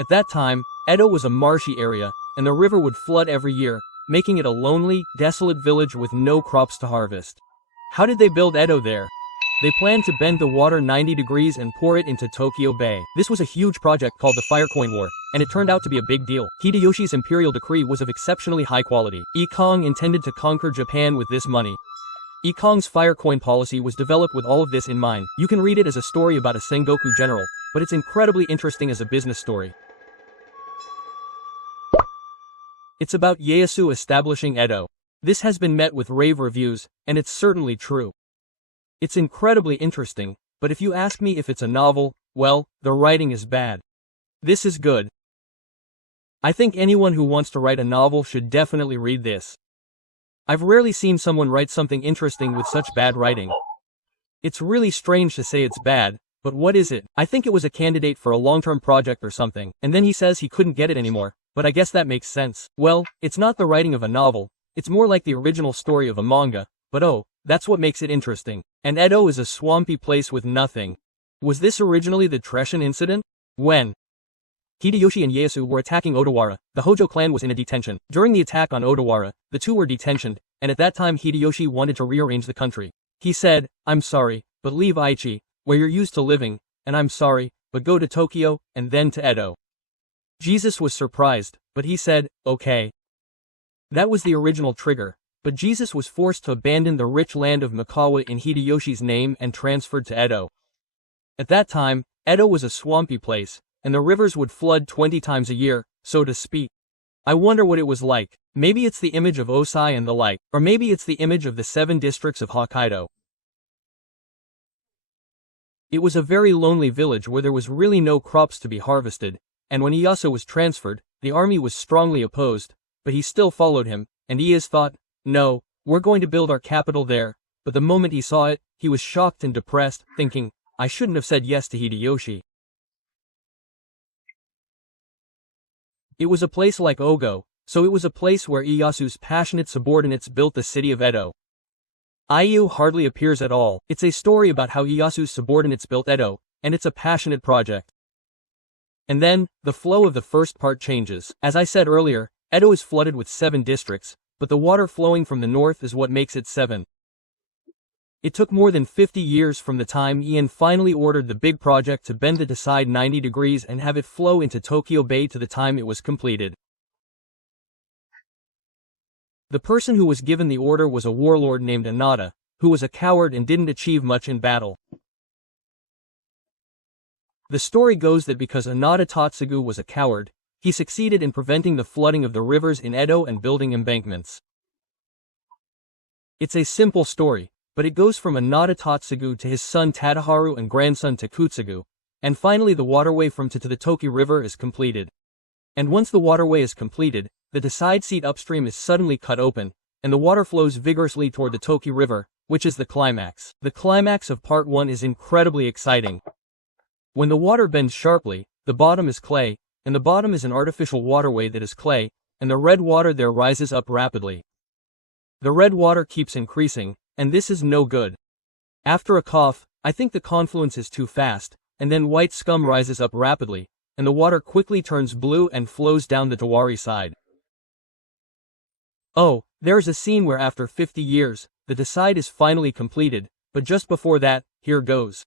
At that time, Edo was a marshy area, and the river would flood every year, making it a lonely, desolate village with no crops to harvest. How did they build Edo there? They planned to bend the water 90 degrees and pour it into Tokyo Bay. This was a huge project called the Fire Coin War, and it turned out to be a big deal. Hideyoshi's imperial decree was of exceptionally high quality. Ikong intended to conquer Japan with this money. Ikong's fire coin policy was developed with all of this in mind. You can read it as a story about a Sengoku general, but it's incredibly interesting as a business story. It's about Ieyasu establishing Edo. This has been met with rave reviews, and it's certainly true. It's incredibly interesting, but if you ask me if it's a novel, well, the writing is bad. This is good. I think anyone who wants to write a novel should definitely read this. I've rarely seen someone write something interesting with such bad writing. It's really strange to say it's bad, but what is it? I think it was a candidate for a long-term project or something, and then he says he couldn't get it anymore, but I guess that makes sense. Well, it's not the writing of a novel, it's more like the original story of a manga, but oh, that's what makes it interesting. And Edo is a swampy place with nothing. Was this originally the Treshan incident? When Hideyoshi and Ieyasu were attacking Odawara, the Hojo clan was in a detention. During the attack on Odawara, the two were detentioned, and at that time Hideyoshi wanted to rearrange the country. He said, "I'm sorry, but leave Aichi, where you're used to living, and I'm sorry, but go to Tokyo, and then to Edo." Jesus was surprised, but he said, "Okay." That was the original trigger, but Jesus was forced to abandon the rich land of Mikawa in Hideyoshi's name and transferred to Edo. At that time, Edo was a swampy place, and the rivers would flood 20 times a year, so to speak. I wonder what it was like. Maybe it's the image of Osai and the like, or maybe it's the image of the 7 districts of Hokkaido. It was a very lonely village where there was really no crops to be harvested, and when Ieyasu was transferred, the army was strongly opposed, but he still followed him, and Ieyasu thought, "No, we're going to build our capital there," but the moment he saw it, he was shocked and depressed, thinking, "I shouldn't have said yes to Hideyoshi." It was a place like Ogo, so it was a place where Ieyasu's passionate subordinates built the city of Edo. Aiyu hardly appears at all. It's a story about how Ieyasu's subordinates built Edo, and it's a passionate project. And then, the flow of the first part changes. As I said earlier, Edo is flooded with 7 districts, but the water flowing from the north is what makes it 7. It took more than 50 years from the time Ian finally ordered the big project to bend the Decide 90 degrees and have it flow into Tokyo Bay to the time it was completed. The person who was given the order was a warlord named Anada, who was a coward and didn't achieve much in battle. The story goes that because Anada Tatsugu was a coward, he succeeded in preventing the flooding of the rivers in Edo and building embankments. It's a simple story, but it goes from Anada Tatsugu to his son Tadaharu and grandson Takutsugu, and finally the waterway from to the Toki River is completed. And once the waterway is completed, the Decide seat upstream is suddenly cut open, and the water flows vigorously toward the Toki River, which is the climax. The climax of part 1 is incredibly exciting. When the water bends sharply, the bottom is clay, and the bottom is an artificial waterway that is clay, and the red water there rises up rapidly. The red water keeps increasing, and this is no good. After a cough, I think the confluence is too fast, and then white scum rises up rapidly, and the water quickly turns blue and flows down the Tawari side. Oh, there's a scene where after 50 years, the Decide is finally completed, but just before that, here goes.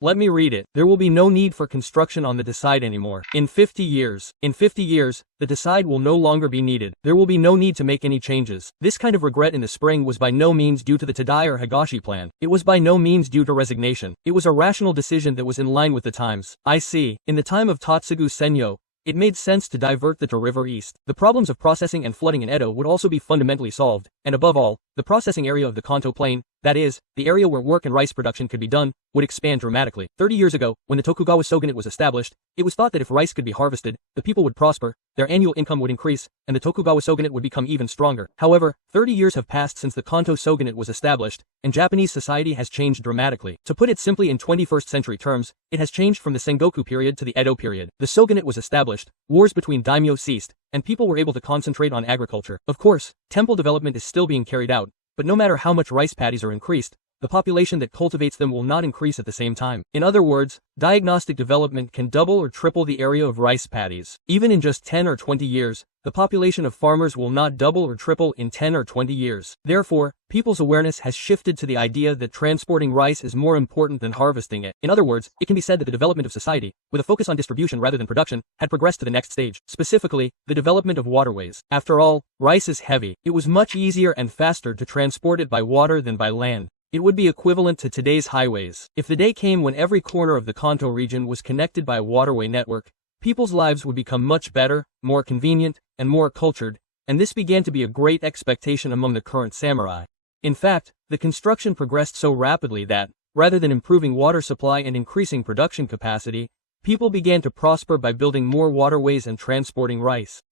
Let me read it. There will be no need for construction on the Decide anymore. In 50 years, the Decide will no longer be needed. There will be no need to make any changes. This kind of regret in the spring was by no means due to the Tadai or Higashi plan. It was by no means due to resignation. It was a rational decision that was in line with the times. I see. In the time of Tatsugu Senyo, it made sense to divert the river east. The problems of processing and flooding in Edo would also be fundamentally solved, and above all, the processing area of the Kanto Plain, that is, the area where work and rice production could be done, would expand dramatically. 30 years ago, when the Tokugawa shogunate was established, it was thought that if rice could be harvested, the people would prosper, their annual income would increase, and the Tokugawa shogunate would become even stronger. However, 30 years have passed since the Kanto shogunate was established, and Japanese society has changed dramatically. To put it simply in 21st century terms, it has changed from the Sengoku period to the Edo period. The shogunate was established, wars between daimyo ceased, and people were able to concentrate on agriculture. Of course, temple development is still being carried out, but no matter how much rice paddies are increased, the population that cultivates them will not increase at the same time. In other words, diagnostic development can double or triple the area of rice paddies. Even in just 10 or 20 years, the population of farmers will not double or triple in 10 or 20 years. Therefore, people's awareness has shifted to the idea that transporting rice is more important than harvesting it. In other words, it can be said that the development of society, with a focus on distribution rather than production, had progressed to the next stage. Specifically, the development of waterways. After all, rice is heavy. It was much easier and faster to transport it by water than by land. It would be equivalent to today's highways. If the day came when every corner of the Kanto region was connected by a waterway network, people's lives would become much better, more convenient, and more cultured, and this began to be a great expectation among the current samurai. In fact, the construction progressed so rapidly that, rather than improving water supply and increasing production capacity, people began to prosper by building more waterways and transporting rice.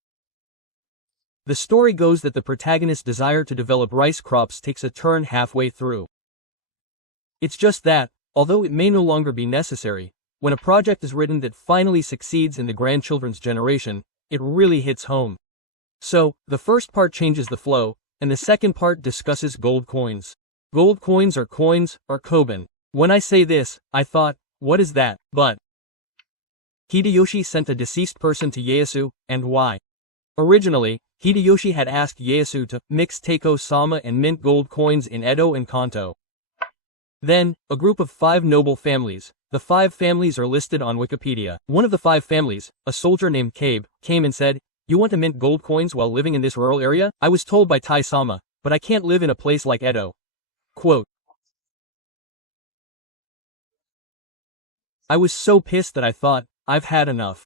The story goes that the protagonist's desire to develop rice crops takes a turn halfway through. It's just that, although it may no longer be necessary, when a project is written that finally succeeds in the grandchildren's generation, it really hits home. So, the first part changes the flow, and the second part discusses gold coins. Gold coins or koban. When I say this, I thought, what is that? But Hideyoshi sent a deceased person to Ieyasu, and why? Originally, Hideyoshi had asked Ieyasu to mix Teiko-sama and mint gold coins in Edo and Kanto. Then, a group of 5 noble families, the 5 families are listed on Wikipedia. One of the 5 families, a soldier named Kabe, came and said, "You want to mint gold coins while living in this rural area? I was told by Tai-sama, but I can't live in a place like Edo." Quote, "I was so pissed that I thought, I've had enough."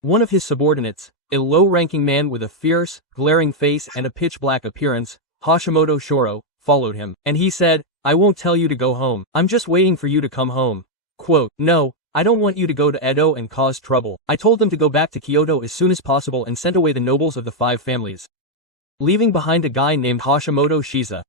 One of his subordinates, a low-ranking man with a fierce, glaring face and a pitch-black appearance, Hashimoto Shoro, followed him, and he said, "I won't tell you to go home. I'm just waiting for you to come home." Quote, "No, I don't want you to go to Edo and cause trouble." I told them to go back to Kyoto as soon as possible and sent away the nobles of the 5 families, leaving behind a guy named Hashimoto Shiza.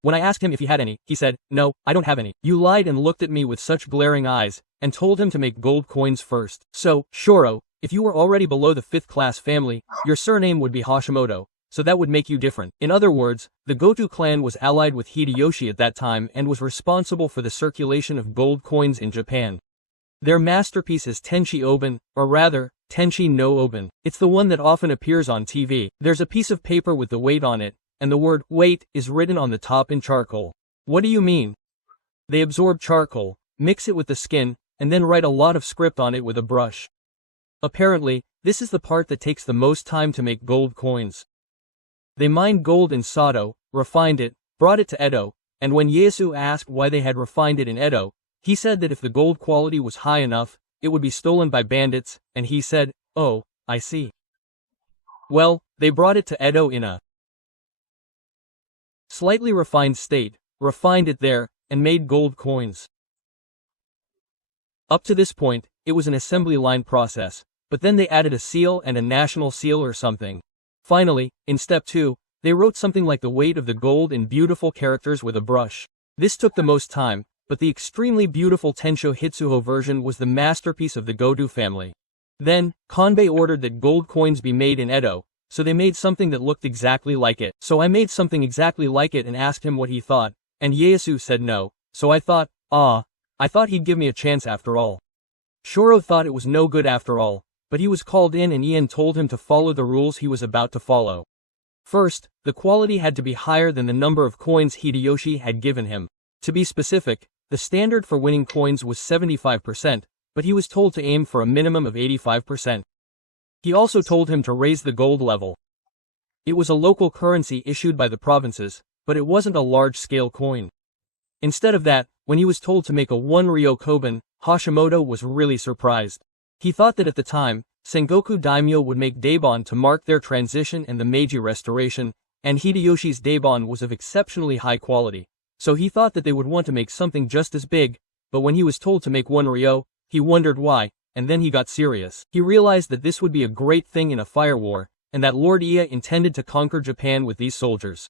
When I asked him if he had any, he said, "No, I don't have any." You lied and looked at me with such glaring eyes, and told him to make gold coins first. So, Shoro, if you were already below the 5th class family, your surname would be Hashimoto, so that would make you different. In other words, the Goto clan was allied with Hideyoshi at that time and was responsible for the circulation of gold coins in Japan. Their masterpiece is Tenshi Oban, or rather, Tenshi no Oban. It's the one that often appears on TV. There's a piece of paper with the weight on it, and the word weight is written on the top in charcoal. What do you mean? They absorb charcoal, mix it with the skin, and then write a lot of script on it with a brush. Apparently, this is the part that takes the most time to make gold coins. They mined gold in Sato, refined it, brought it to Edo, and when Ieyasu asked why they had refined it in Edo, he said that if the gold quality was high enough, it would be stolen by bandits, and he said, "Oh, I see." Well, they brought it to Edo in a slightly refined state, refined it there, and made gold coins. Up to this point, it was an assembly line process, but then they added a seal and a national seal or something. Finally, in step 2, they wrote something like the weight of the gold in beautiful characters with a brush. This took the most time, but the extremely beautiful Tensho Hitsuho version was the masterpiece of the Goto family. Then, Kanbei ordered that gold coins be made in Edo, so they made something that looked exactly like it. So I made something exactly like it and asked him what he thought, and Ieyasu said no, so I thought, I thought he'd give me a chance after all. Shoro thought it was no good after all, but he was called in and Ian told him to follow the rules he was about to follow. First, the quality had to be higher than the number of coins Hideyoshi had given him. To be specific, the standard for winning coins was 75%, but he was told to aim for a minimum of 85%. He also told him to raise the gold level. It was a local currency issued by the provinces, but it wasn't a large-scale coin. Instead of that, when he was told to make a 1 ryo koban, Hashimoto was really surprised. He thought that at the time, Sengoku daimyo would make daibon to mark their transition and the Meiji Restoration, and Hideyoshi's daibon was of exceptionally high quality. So he thought that they would want to make something just as big, but when he was told to make 1 ryo, he wondered why, and then he got serious. He realized that this would be a great thing in a fire war, and that Lord Iya intended to conquer Japan with these soldiers.